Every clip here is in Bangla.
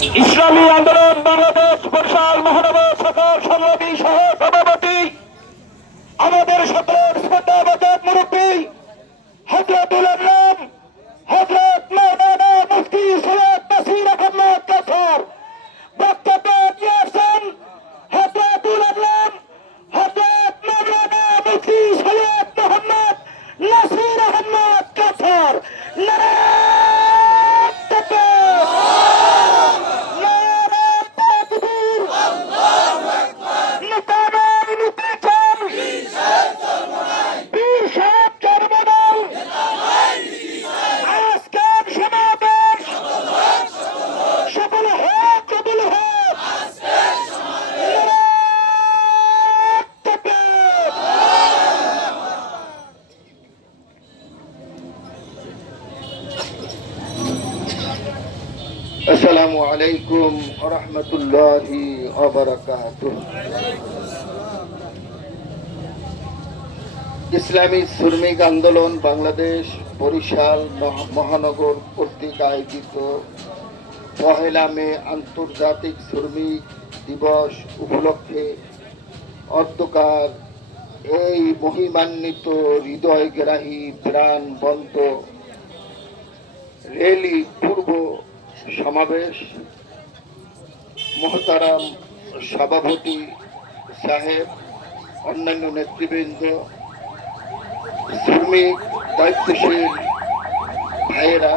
ইসলামী আন্দোলন বাংলাদেশ বরিশাল মহানগর শাখার সংগ্রামী সহ সভাপতি আমাদের সকলের শ্রদ্ধাভাজন মুরব্বী হযরতুল আল্লাহ হযরত মাওলানা মুফতি সৈয়দ নাসির আহমদ কাসর বক্তব্য দিয়েছেন। হযরতুল আল্লাহ হযরত মাওলানা মুফতি সৈয়দ মোহাম্মদ নাসির আহমদ কাসর। আসসালামু আলাইকুম ওয়া রাহমাতুল্লাহি ওয়া বারাকাতুহু। ইসলামী শ্রমিক আন্দোলন বাংলাদেশ বরিশাল মহানগর কর্তৃক আয়োজিত পহেলা মে আন্তর্জাতিক শ্রমিক দিবস উপলক্ষে অধ্যকার এই মহিমান্বিত হৃদয়গ্রাহী প্রাণবন্ত রেলি পূর্ব সমাবেশ মহতারাম সভাপতি সাহেব, অন্যান্য নেতৃবৃন্দ, শ্রমিক দায়িত্বশীল ভাইয়েরা,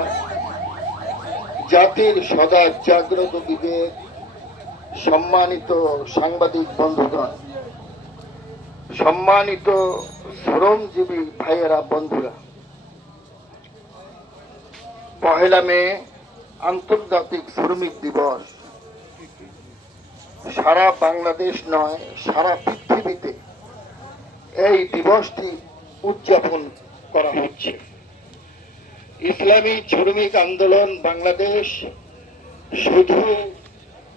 জাতির সদা জাগ্রত বিবেক, সম্মানিত সাংবাদিক বন্ধুগণ, সম্মানিত শ্রমজীবী ভাইয়েরা, বন্ধুরা, পহেলা মে আন্তর্জাতিক শ্রমিক দিবস সারা বাংলাদেশ নয়, সারা পৃথিবীতে এই দিবসটি উদযাপন করা হচ্ছে। ইসলামী শ্রমিক আন্দোলন বাংলাদেশ শুধু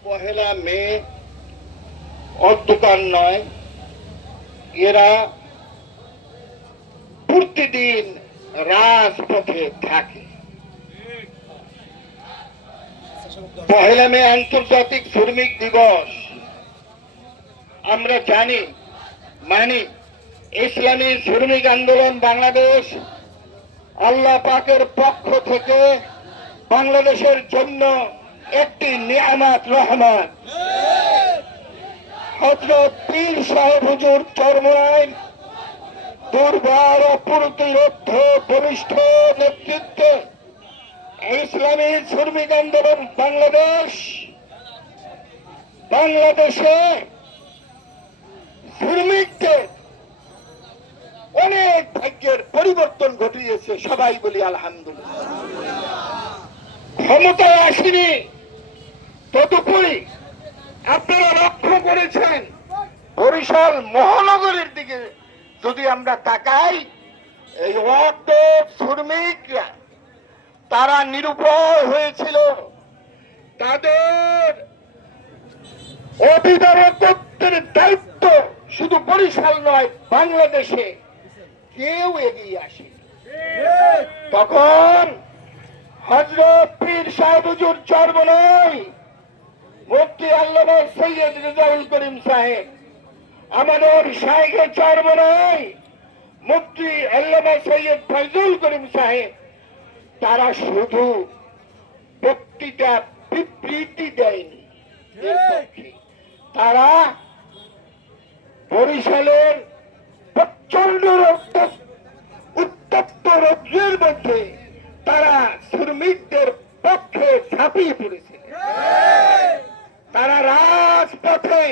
পহেলা মে অধ্যকার নয়, এরা প্রতিদিন রাজপথে থাকে। পহেলা মে আন্তর্জাতিক শ্রমিক দিবস আমরা জানি, মানি, ইসলামী শ্রমিক আন্দোলন বাংলাদেশ আল্লাহ পাকের পক্ষ থেকে বাংলাদেশের জন্য একটি নিয়ামত রহমত। হযরত পীর সাহেব হুজুর চরমনায় দুর্বার ও প্রতিরোধ বরিষ্ঠ নেতৃত্বে ইসলামী শ্রমিক আন্দোলন বাংলাদেশে শ্রমিকদের অনেক ভাগ্যের পরিবর্তন ঘটিয়েছে। সবাই বলি আলহামদুলিল্লাহ। ক্ষমতায় আসেনি, তদুপরি আপনারা লক্ষ্য করেছেন বরিশাল মহানগরের দিকে যদি আমরা তাকাই, এই অর্ধ শ্রমিকরা তারা নিরুপায় হয়েছিল। তাদের অভিভাবকত্বের দায়িত্ব শুধু বরিশাল নয়, বাংলাদেশে কেউ এগিয়ে আসে। তখন হযরত পীর সাহেব হুজুর চরমনায় মুফতি আল্লামা সৈয়দ রেজাউল করিম সাহেব, আমাদের শাইখে চরমনায় মুফতি আল্লামা সৈয়দ ফয়জুল করিম সাহেব, তারা শুধু বক্তৃতা বিবৃতি দেয়নি, তারা বরিশালের প্রচন্ড উত্তপ্ত রৌদ্রের মধ্যে তারা শ্রমিকদের পক্ষে ঝাঁপিয়ে পড়েছে। তারা রাজপথে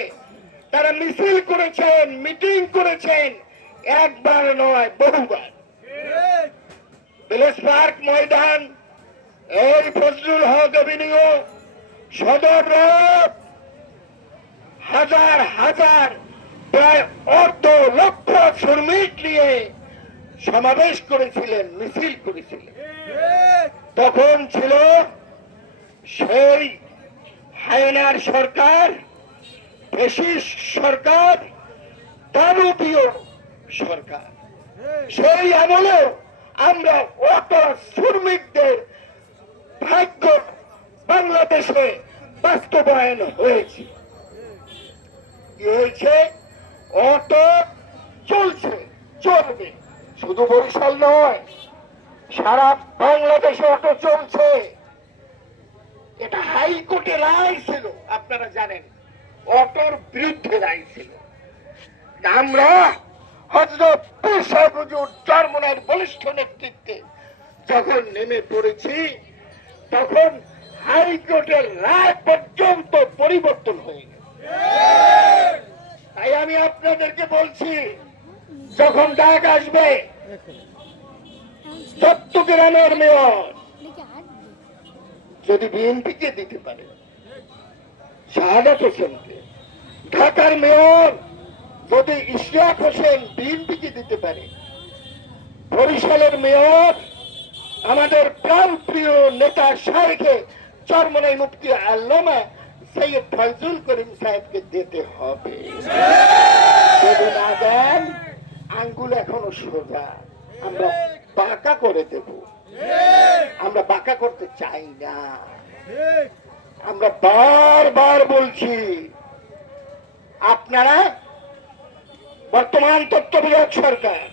তারা মিছিল করেছেন, মিটিং করেছেন, একবার নয় বহুবার। প্যালেস পার্ক ময়দান, এই ফজলুল হক এভিনিউ, সদর রোড, হাজার হাজার প্রায় অর্ধ লক্ষ শ্রমিক নিয়ে সমাবেশ করেছিলেন, মিছিল করেছিলেন। তখন ছিল সেই হায়নার সরকার, ফ্যাসিস্ট সরকার, দানবীয় সরকার। সেই আমলে আমরা অত শ্রমিকদের ভাগ্য বাংলাদেশে বাস্তবায়ন হয়েছে। কি হয়েছে? অটো চলছে, চলবে। শুধু বরিশাল নয়, সারা বাংলাদেশে অটো চলছে। এটা হাইকোর্টে রায় ছিল, আপনারা জানেন, অটোর বিরুদ্ধে রায় ছিল। আমরা হযরত পীর সাহেব হুজুর চরমনাইয়ের বলিষ্ঠ নেতৃত্বে যখন নেমে পড়েছি, তখন হাইকোর্টের রায় পর্যন্ত পরিবর্তন হয়ে গেছে। তাই আমি আপনাদেরকে বলছি, যখন ডাক আসবে চট্টগ্রামের মেয়র যদি বিএনপিকে দিতে পারে, শাহাদাত হোসেনকে, ঢাকার মেয়র যদি ইশরাক হোসেন বিএনপিকে দিতে পারে, বরিশালের মেয়র আমাদের প্রাণপ্রিয় নেতা শাইখে চরমনাই মুফতি আল্লামা সৈয়দ ফয়জুল করিম সাহেবকে দিতে হবে। যদি না দেন, আঙ্গুল এখনো সোজা, আমরা বাঁকা করে দেব। আমরা বাঁকা করতে চাই না। আমরা বারবার বলছি, আপনারা বর্তমান তত্ত্বাবধায়ক সরকার,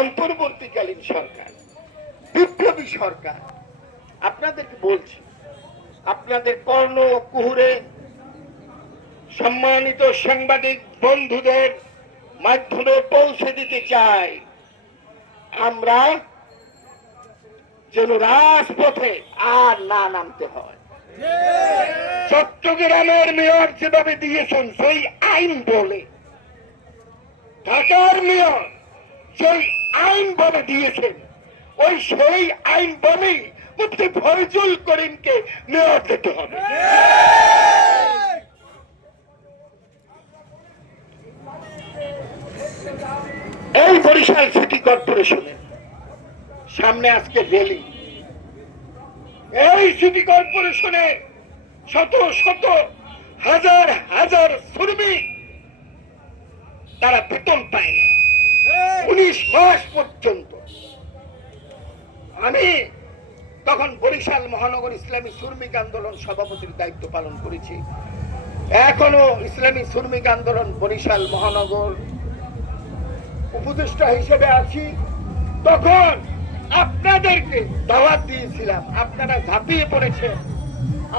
অন্তর্বর্তীকালীন সরকার, বিপ্লবী সরকার, আপনাদেরকে বলছি, আপনাদের কর্ণ কুহুরে সম্মানিত সাংবাদিক বন্ধুদের মাধ্যমে পৌঁছে দিতে চাই, আমরা যেন রাজপথে আর না নামতে হয়। চট্টগ্রামের মেয়র যেভাবে দিয়েছেন সেই আইন বলে, ঢাকার মেয়র সেই আইন বলে দিয়েছেন, ওই সেই আইন বলেই মুফতি ফয়জুল করিমকে মেয়র দিতে হবে। এই বরিশাল সিটি কর্পোরেশনের সামনে আজকে র্যালি। এই সিটি কর্পোরেশনে শত শত হাজার হাজার শ্রমিক তারা বেতন পায় না 19 মাস পর্যন্ত। আমি তখন বরিশাল মহানগর ইসলামী শ্রমিক আন্দোলন সভাপতির দায়িত্ব পালন করেছি, এখনো ইসলামী শ্রমিক আন্দোলন বরিশাল মহানগর উপদেষ্টা হিসেবে আছি। তখন আপনাদেরকে দাওয়াত দিয়েছিলাম, আপনারা ঝাঁপিয়ে পড়েছেন,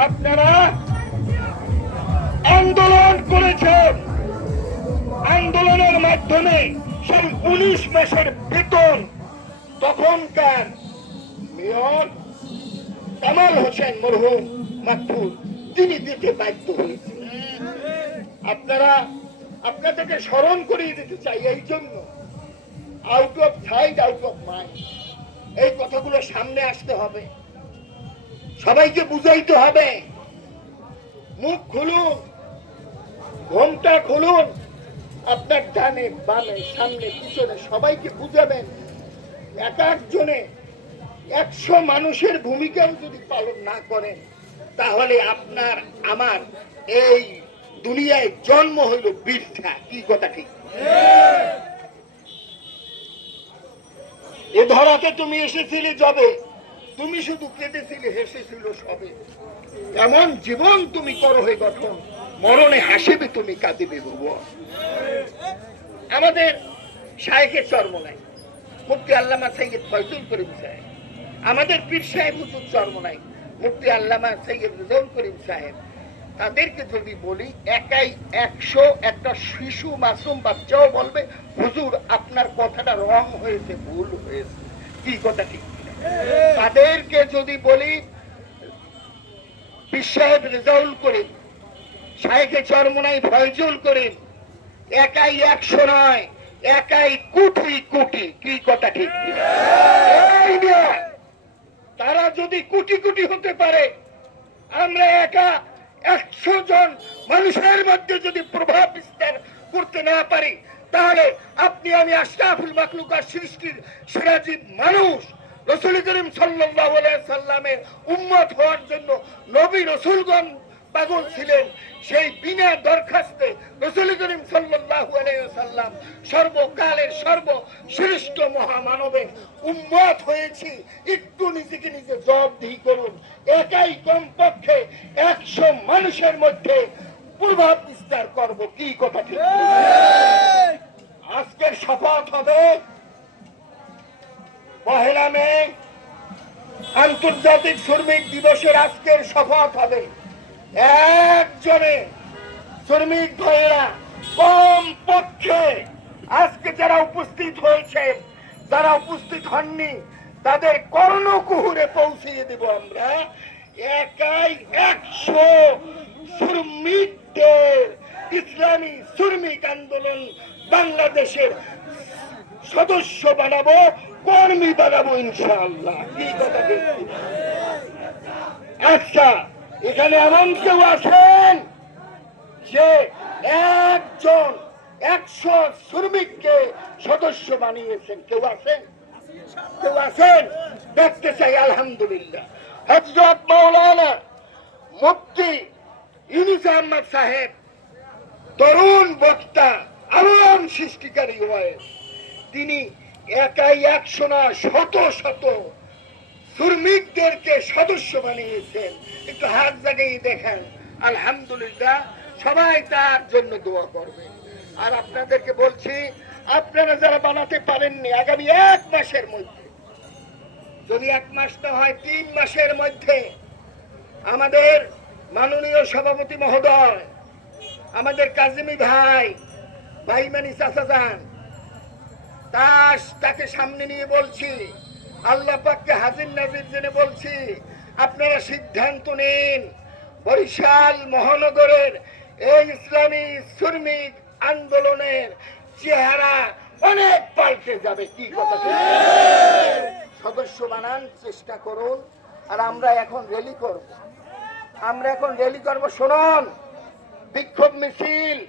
আপনারা আন্দোলন করেছেন। আন্দোলনের মাধ্যমে সেই 19 মাসের বেতন তখনকার মেয়র কামাল হোসেন মরহুম মাকফুর তিনি দিতে বাধ্য হয়েছেন। আপনাদেরকে স্মরণ করিয়ে দিতে চাই, এই জন্য out of sight out of mind এই কথাগুলো সামনে আসতে হবে, সবাইকে বুঝাইতে হবে। মুখ খুলুন, ঘোমটা খুলুন, আপনার ডানে বামে সামনে পিছনে সবাইকে বুঝাবেন। এক একজনে 100 মানুষের ভূমিকাও যদি পালন না করেন, তাহলে আপনার আমার এই দুনিয়ায় জন্ম হইল বৃথা। কি কথা ঠিক? এ ধরাতে তুমি এসেছিলে যবে, তুমি শুধু কেঁদেছিলে হেসেছিল সবে। এমন জীবন তুমি করো হয়ে গঠন, মরণে হাসিবে তুমি কাঁদিবে ভুবন। আমাদের শাইখে চরমনাই মুফতি আল্লামা সৈয়দ ফয়জুল করিম সাহেব, আমাদের পীর সাহেব হুজুর চরমনাই মুফতি আল্লামা সৈয়দ রেজাউল করিম সাহেব, তাদেরকে যদি বলি একাই 100, একটা শিশু মাসুম বাচ্চাও বলবে হুজুর আপনার কথাটা রং হয়েছে, ভুল হয়েছে। কি কথা ঠিক? তাদেরকে যদি বলি পীর সাহেব রেজাউল করিম, শাইখে চরমনাই ফয়জুল করিম, একাই 100 নয়, একাই কোটি কোটি। কি কথা ঠিক? তারা যদি কোটি কোটি হতে পারে, আমরা একা 100 জন মানুষের মধ্যে যদি প্রভাব বিস্তার করতে না পারি, তাহলে আপনি আমি আশরাফুল মাখলুকাত সৃষ্টির সেরাজীব মানুষ রাসূল করিম সাল্লাল্লাহু আলাইহি সাল্লামের উম্মত হওয়ার জন্য নবী রাসূলগণ পাগল ছিলেন, সেই বিনা দরখাস্তে রাসূল করিম সাল্লাল্লাহু আলাইহি ওয়াসাল্লাম সর্বকালের সর্বশ্রেষ্ঠ মহামানবের উম্মত হয়েছি। একটু নিজেকে নিজে জবাবদিহি করুন। একাই কমপক্ষে 100 মানুষের মধ্যে প্রভাব বিস্তার করব, কি কথা ঠিক? আজকের শপথ হবে 1 মে আন্তর্জাতিক শ্রমিক দিবসের আজকের শপথ হবে একজনে শ্রমিক ভাইয়েরা কম পক্ষে আজকে যারা উপস্থিত হয়েছেন, যারা উপস্থিত হননি তাদের কর্ণকুহুরে পৌঁছিয়ে দেব আমরা। একাই 100 শ্রমিকদের ইসলামী শ্রমিক আন্দোলন বাংলাদেশের সদস্য বানাবো, কর্মী বানাবো ইনশাআল্লাহ। কি কথা বলছি? আচ্ছা, এখানে এমন কেউ আছেন যে একজন 100 শ্রমিককে সদস্য বানিয়েছেন? কেউ আছেন? কেউ আছেন? দেখতে চাই। আলহামদুলিল্লাহ। হযরত মাওলানা মুফতি ইউনূস আহমদ সাহেব তরুণ বক্তা, আলোড়ন সৃষ্টিকারী হয়ে তিনি একাই 100 না শত শত শ্রমিকদেরকে সদস্য বানিয়েছেন। একটু হাত জাগিয়ে দেখেন। আলহামদুলিল্লাহ। সবাই তার জন্য দোয়া করবেন। আর আপনাদেরকে বলছি, আপনারা যারা বানাতে পারেননি, আগামী 1 মাসের মধ্যে, যদি 1 মাস না হয় 3 মাসের মধ্যে আমাদের মাননীয় সভাপতি মহোদয়, আমাদের কাজিমি ভাই, ভাইমানি চাচা যান, তাকে সামনে নিয়ে বলছি, আল্লাহ পাককে হাজির নাজির জেনে বলছি, আপনারা সিদ্ধান্ত নিন। বরিশাল মহানগরের এই ইসলামী শ্রমিক আন্দোলনের চেহারা অনেক পাল্টে যাবে। কি কথা? সদস্য বানান, চেষ্টা করুন। আর আমরা এখন র্যালি করব। শুনুন, বিক্ষোভ মিছিল